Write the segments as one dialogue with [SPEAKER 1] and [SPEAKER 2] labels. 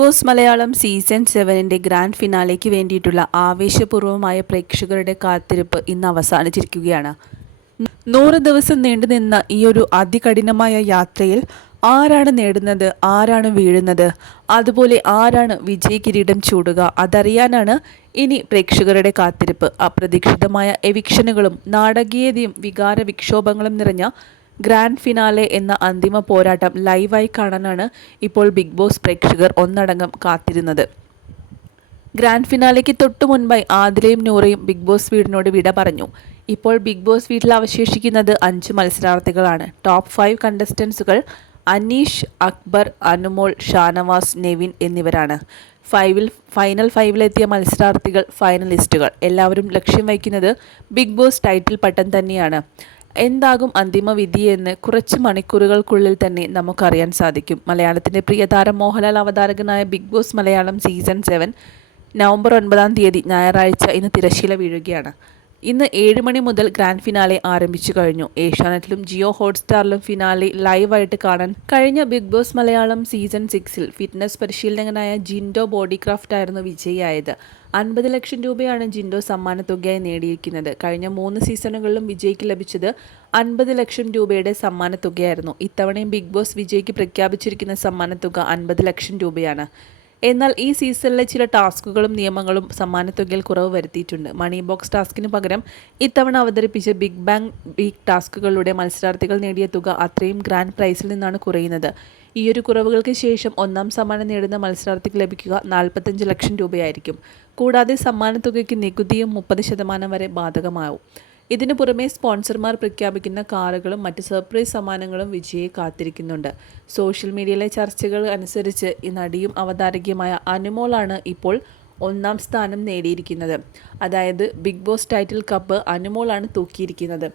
[SPEAKER 1] Boss Malayalam season സെവനിന്റെ grand ഫിനാലേക്ക് വേണ്ടിയിട്ടുള്ള ആവേശപൂർവമായ പ്രേക്ഷകരുടെ കാത്തിരിപ്പ് ഇന്ന് അവസാനിച്ചിരിക്കുകയാണ്. നൂറ് ദിവസം നീണ്ടുനിന്ന ഈ ഒരു അതികഠിനമായ യാത്രയിൽ ആരാണ് നേടുന്നത് ആരാണ് വീഴുന്നത് അതുപോലെ ആരാണ് വിജയ കിരീടം ചൂടുക അതറിയാനാണ് ഇനി പ്രേക്ഷകരുടെ കാത്തിരിപ്പ്. അപ്രതീക്ഷിതമായ എവിക്ഷനുകളും നാടകീയതയും വികാര വിക്ഷോഭങ്ങളും നിറഞ്ഞ ഗ്രാൻഡ് ഫിനാലെ എന്ന അന്തിമ പോരാട്ടം ലൈവായി കാണാനാണ് ഇപ്പോൾ ബിഗ് ബോസ് പ്രേക്ഷകർ ഒന്നടങ്കം കാത്തിരുന്നത്. ഗ്രാൻഡ് ഫിനാലയ്ക്ക് തൊട്ടു മുൻപായി ആദിലയും നൂറയും ബിഗ് ബോസ് വീടിനോട് വിട പറഞ്ഞു. ഇപ്പോൾ ബിഗ് ബോസ് വീട്ടിൽ അവശേഷിക്കുന്നത് അഞ്ച് മത്സരാർത്ഥികളാണ്. ടോപ്പ് ഫൈവ് കണ്ടസ്റ്റൻസുകൾ അനീഷ് അക്ബർ അനുമോൾ ഷാനവാസ് നെവിൻ എന്നിവരാണ്. ഫൈവിൽ ഫൈനൽ ഫൈവിലെത്തിയ മത്സരാർത്ഥികൾ ഫൈനലിസ്റ്റുകൾ. എല്ലാവരും ലക്ഷ്യം വയ്ക്കുന്നത് ബിഗ് ബോസ് ടൈറ്റിൽ പട്ടം തന്നെയാണ്. എന്താകും അന്തിമ വിധിയെന്ന് കുറച്ച് മണിക്കൂറുകൾക്കുള്ളിൽ തന്നെ നമുക്കറിയാൻ സാധിക്കും. മലയാളത്തിന്റെ പ്രിയതാരം Mohanlal അവതാരകനായ Bigg Boss Malayalam season seven November ഒൻപതാം തീയതി ഞായറാഴ്ച ഇന്ന് തിരശ്ശീല വീഴുകയാണ്. ഇന്ന് ഏഴ് മണി മുതൽ ഗ്രാൻഡ് ഫിനാലെ ആരംഭിച്ചു കഴിഞ്ഞു. ഏഷ്യാനെറ്റിലും ജിയോ ഹോട്ട്സ്റ്റാറിലും ഫിനാലെ ലൈവായിട്ട് കാണാൻ കഴിഞ്ഞ ബിഗ് ബോസ് മലയാളം സീസൺ സിക്സിൽ ഫിറ്റ്നസ് പരിശീലകനായ ജിൻഡോ ബോഡിക്രാഫ്റ്റ് ആയിരുന്നു വിജയിയായത്. അൻപത് ലക്ഷം രൂപയാണ് ജിൻഡോ സമ്മാനത്തുകയായി നേടിയിരിക്കുന്നത്. കഴിഞ്ഞ മൂന്ന് സീസണുകളിലും വിജയ്ക്ക് ലഭിച്ചത് അൻപത് ലക്ഷം രൂപയുടെ സമ്മാനത്തുകയായിരുന്നു ഇത്തവണയും ബിഗ് ബോസ് വിജയ്ക്ക് പ്രഖ്യാപിച്ചിരിക്കുന്ന സമ്മാനത്തുക അൻപത് ലക്ഷം രൂപയാണ്. എന്നാൽ ഈ സീസണിലെ ചില ടാസ്കുകളും നിയമങ്ങളും സമ്മാനത്തുകയിൽ കുറവ് വരുത്തിയിട്ടുണ്ട്. മണി ബോക്സ് ടാസ്കിന് പകരം ഇത്തവണ അവതരിപ്പിച്ച ബിഗ് ബാങ് വീക്ക് ടാസ്കുകളുടെ മത്സരാർത്ഥികൾ നേടിയ തുക അത്രയും ഗ്രാൻഡ് പ്രൈസിൽ നിന്നാണ് കുറയുന്നത്. ഈയൊരു കുറവുകൾക്ക് ശേഷം ഒന്നാം സമ്മാനം നേടുന്ന മത്സരാർത്ഥിക്ക് ലഭിക്കുക നാൽപ്പത്തഞ്ച് ലക്ഷം രൂപയായിരിക്കും. കൂടാതെ സമ്മാനത്തുകയ്ക്ക് നികുതിയും മുപ്പത് ശതമാനം വരെ ബാധകമാവും. ഇതിനു പുറമെ സ്പോൺസർമാർ പ്രഖ്യാപിക്കുന്ന കാറുകളും മറ്റ് സർപ്രൈസ് സമ്മാനങ്ങളും വിജയെ കാത്തിരിക്കുന്നുണ്ട്. സോഷ്യൽ മീഡിയയിലെ ചർച്ചകൾ അനുസരിച്ച് ഈ നടിയും അവതാരകയുമായ അനുമോളാണ് ഇപ്പോൾ ഒന്നാം സ്ഥാനം നേടിയിരിക്കുന്നത്. അതായത് ബിഗ് ബോസ് ടൈറ്റിൽ കപ്പ് അനുമോളാണ് തൂക്കിയിരിക്കുന്നത്.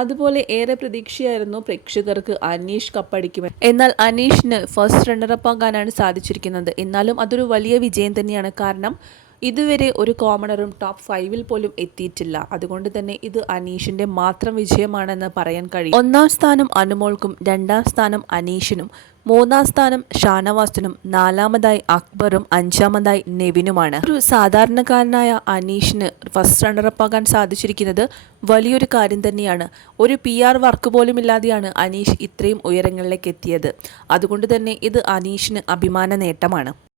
[SPEAKER 1] അതുപോലെ ഏറെ പ്രതീക്ഷയായിരുന്നു പ്രേക്ഷകർക്ക് അനീഷ് കപ്പടിക്കും എന്നാൽ അനീഷിന് ഫസ്റ്റ് റണ്ണറപ്പ് ആകാനാണ് സാധിച്ചിരിക്കുന്നത്. എന്നാലും അതൊരു വലിയ വിജയം തന്നെയാണ്. കാരണം ഇതുവരെ ഒരു കോമണറും ടോപ്പ് ഫൈവിൽ പോലും എത്തിയിട്ടില്ല. അതുകൊണ്ട് തന്നെ ഇത് അനീഷിന്റെ മാത്രം വിജയമാണെന്ന് പറയാൻ കഴിയും. ഒന്നാം സ്ഥാനം അനുമോൾക്കും രണ്ടാം സ്ഥാനം അനീഷിനും മൂന്നാം സ്ഥാനം ഷാനവാസിനും നാലാമതായി അക്ബറും അഞ്ചാമതായി നെവിനുമാണ്. ഒരു സാധാരണക്കാരനായ അനീഷിന് ഫസ്റ്റ് റണ്ണറപ്പ് ആകാൻ സാധിച്ചിരിക്കുന്നത് വലിയൊരു കാര്യം തന്നെയാണ്. ഒരു പി ആർ വർക്ക് പോലും ഇല്ലാതെയാണ് അനീഷ് ഇത്രയും ഉയരങ്ങളിലേക്ക് എത്തിയത്. അതുകൊണ്ട് തന്നെ ഇത് അനീഷിന് അഭിമാന നേട്ടമാണ്.